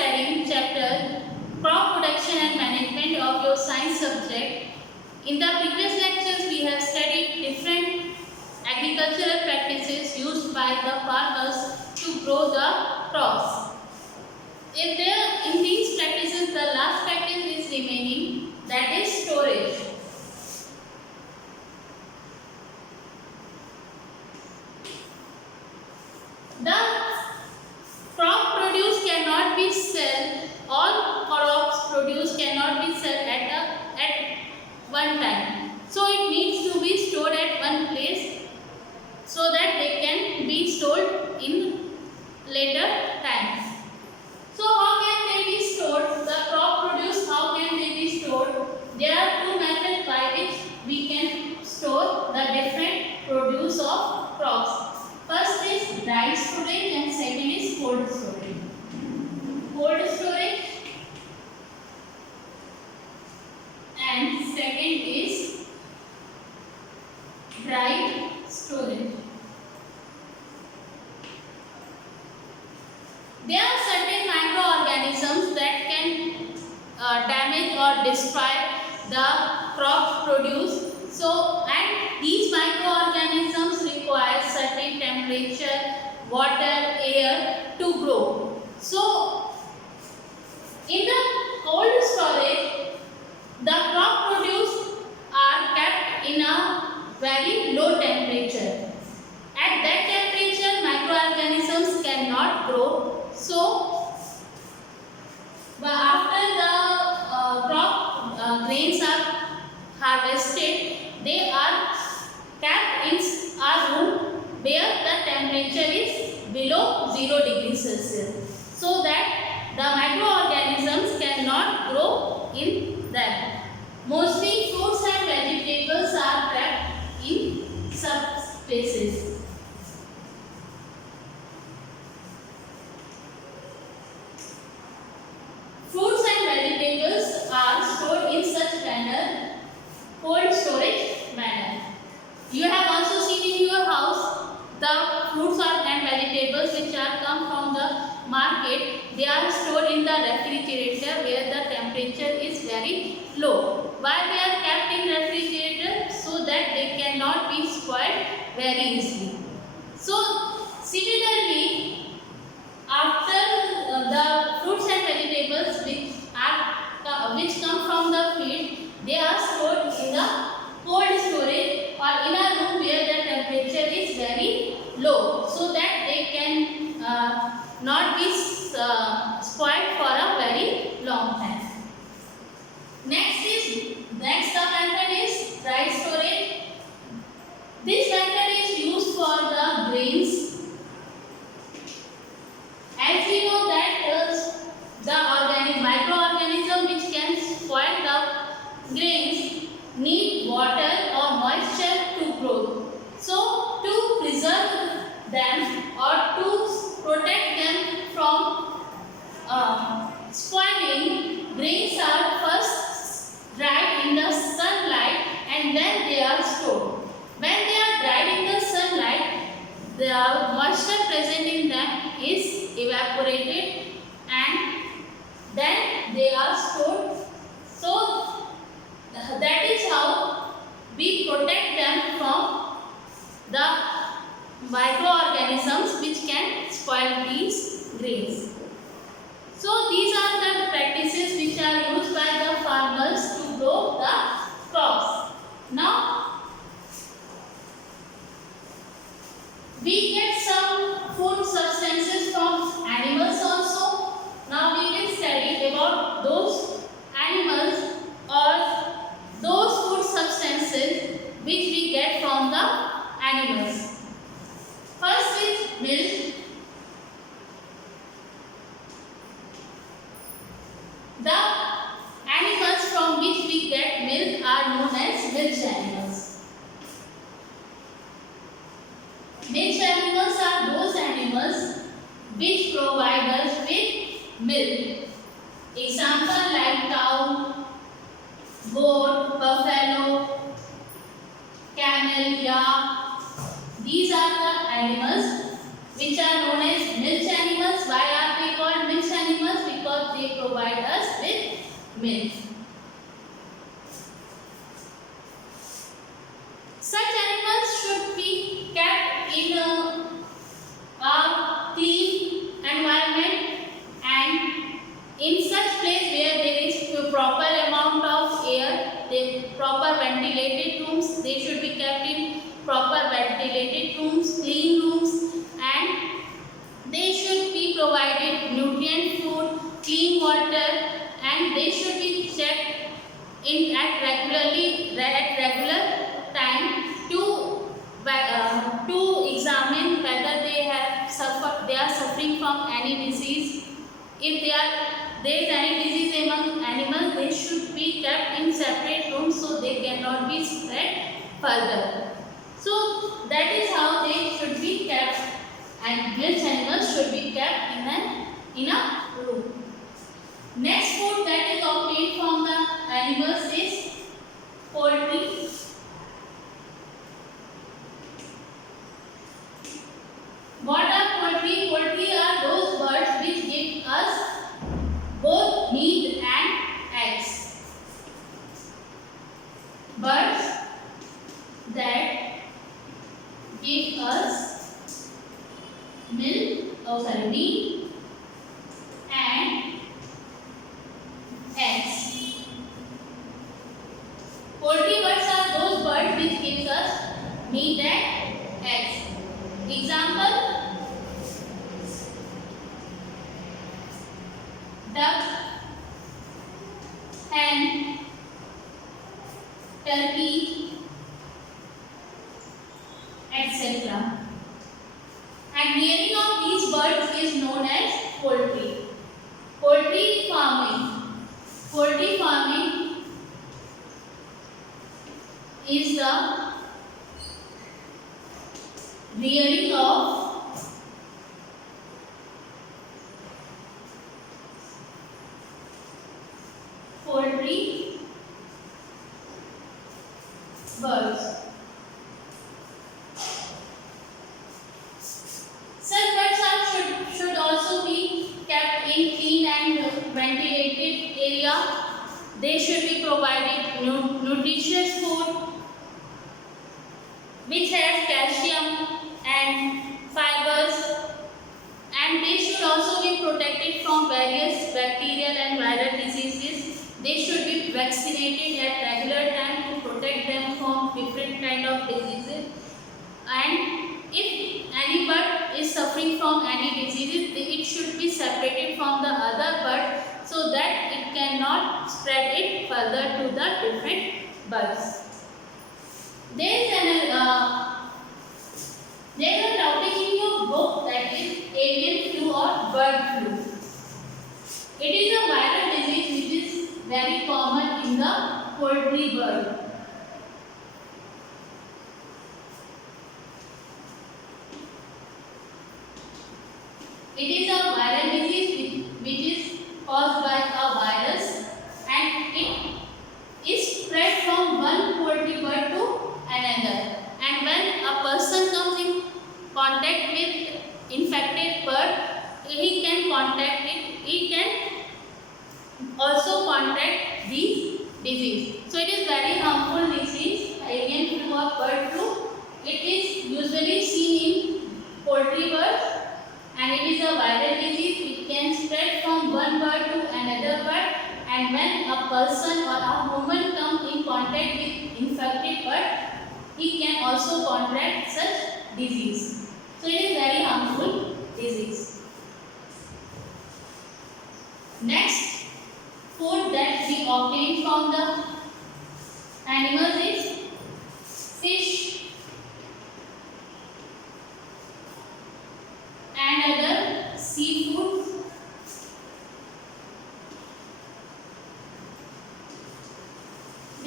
studying chapter crop production and management of your science subject. In the previous lectures, we have studied different agricultural practices used by the farmers to grow the crops. In these practices, the last practice is remaining, that is storage. The crop produce cannot be sold. All crops produced cannot be sold at one time. So it needs to be stored at one place so that they can be stored in later times. So how can they be stored? The crop produce, how can they be stored? There are two methods by which we can store the different produce of crops. First is dry storage and second is cold storage. Cold storage and second is dry storage. There are certain microorganisms that can damage or destroy the crop produce. So, and these microorganisms require certain temperature, water, air to grow. So, in the cold storage, the crop produce are kept in a very low temperature. At that temperature, microorganisms cannot grow. So, after the crop grains are harvested, they are kept in a room where the temperature is below 0 degrees Celsius, so that the microorganisms cannot grow in them. Mostly fruits and vegetables are kept in subspaces. Fruits and vegetables are stored in such manner, cold storage manner. You have also seen in your house the fruits and vegetables which are come from the market. They are stored in the refrigerator where the temperature is very low. Why they are kept in refrigerator? So that they cannot be spoiled very easily. So similarly, after the fruits and vegetables which come from the field, they are stored in the cold storage or in a room where the temperature is very low, so that they can not be spoiled for a very long time. Next method is dry storage. This method is used for the grains. As we know that the microorganism which can spoil the grains need water or moisture to grow. So to preserve them or to protect them from spoiling, grains are first dried in the sunlight and then they are stored. When they are dried in the sunlight, the moisture present in them is evaporated and then they are stored. So that is how we protect them from the microorganisms which can spoil these grains. So these are the practices which are used by the farmers to grow the crops. Now we get some food substances from animals also. Now we will study about those animals or those food substances which we get from the animals. First is milk. The animals from which we get milk are known as milk animals. Milk animals are those animals which provide us with milk. Example like cow, goat, buffalo, camel, yak. These are the animals which are known as milk animals. Why are they called milk animals? Because milk. Such animals should be kept in a clean environment and in such place where there is proper amount of air, the proper ventilated rooms. They should be kept in proper ventilated rooms, clean rooms, and they should be provided nutrient food, clean water, and they should be checked in at regular time to examine whether they are suffering from any disease. If there is any disease among animals, they should be kept in separate rooms so they cannot be spread further. So that is how they should be kept, and which animals should be kept in a room. Next food that is obtained from the animals is poultry. What are poultry? Poultry are those birds which give us both meat and eggs. Birds that give us meat and eggs. Poultry birds are those birds which gives us meat and eggs. Example: duck, hen, turkey, etc. And rearing of these birds is known as poultry. Poultry farming. Poultry farming is the rearing of poultry birds. Such birds should also be kept in clean and ventilated area. They should be provided nutritious food which has calcium and fibers, and they should also be protected from various bacterial and viral diseases. They should be vaccinated at regular time to protect them from different kind of diseases. And if any bird is suffering from any diseases, it should be separated from the other bird so that it cannot spread it further to the different birds. There is a topic in your book that is avian flu or bird flu. It is a viral disease which is very common in the poultry bird. It is a viral disease which is caused by a virus, and it is spread from one poultry bird to another. And when a person comes in contact with infected bird, he can also contact the disease. So it is very harmful disease, avian flu or bird flu. It is usually seen in poultry birds, and it is a viral disease. It can spread from one bird to another bird, and when a person or a human comes in contact with infected bird, he can also contract such disease. So it is very harmful disease. Next food that we obtain from the animals is fish and other seafood.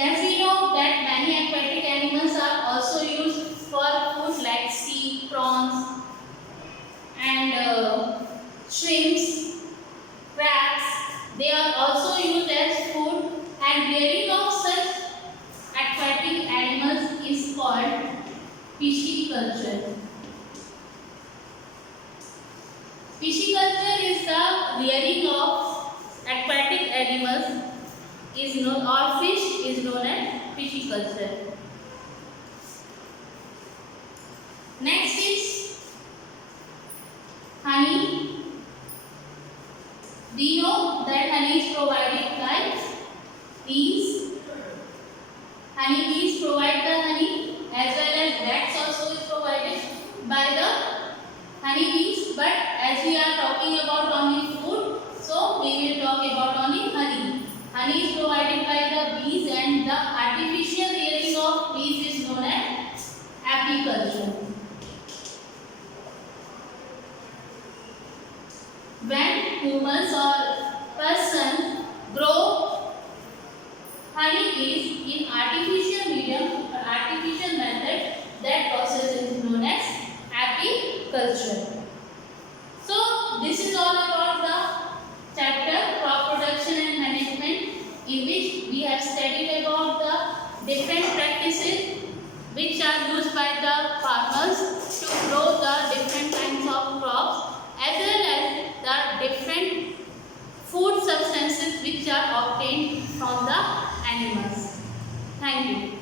As we know that many aquatic animals are also used for food like sea, prawns and shrimps, crabs. They are also used as food, and rearing of such aquatic animals is called pisciculture. Pisciculture is the rearing of aquatic animals is known, or fish is known as pisciculture. Next is honey. We know that honey is provided by bees. Honey bees provide the honey, as well as wax also is provided by the honey bees. But as we are talking about only food, so we will talk about only honey. Honey is provided by the bees, and the artificial rearing of bees is known as apiculture. When humans or person grow honeybees in artificial medium or artificial method, that process is known as apiculture. So this is all about the chapter crop production and management, in which we have studied about the different practices which are used by the farmers to grow the different kinds of crops, as well as the different food substances which are obtained from the animals. Thank you.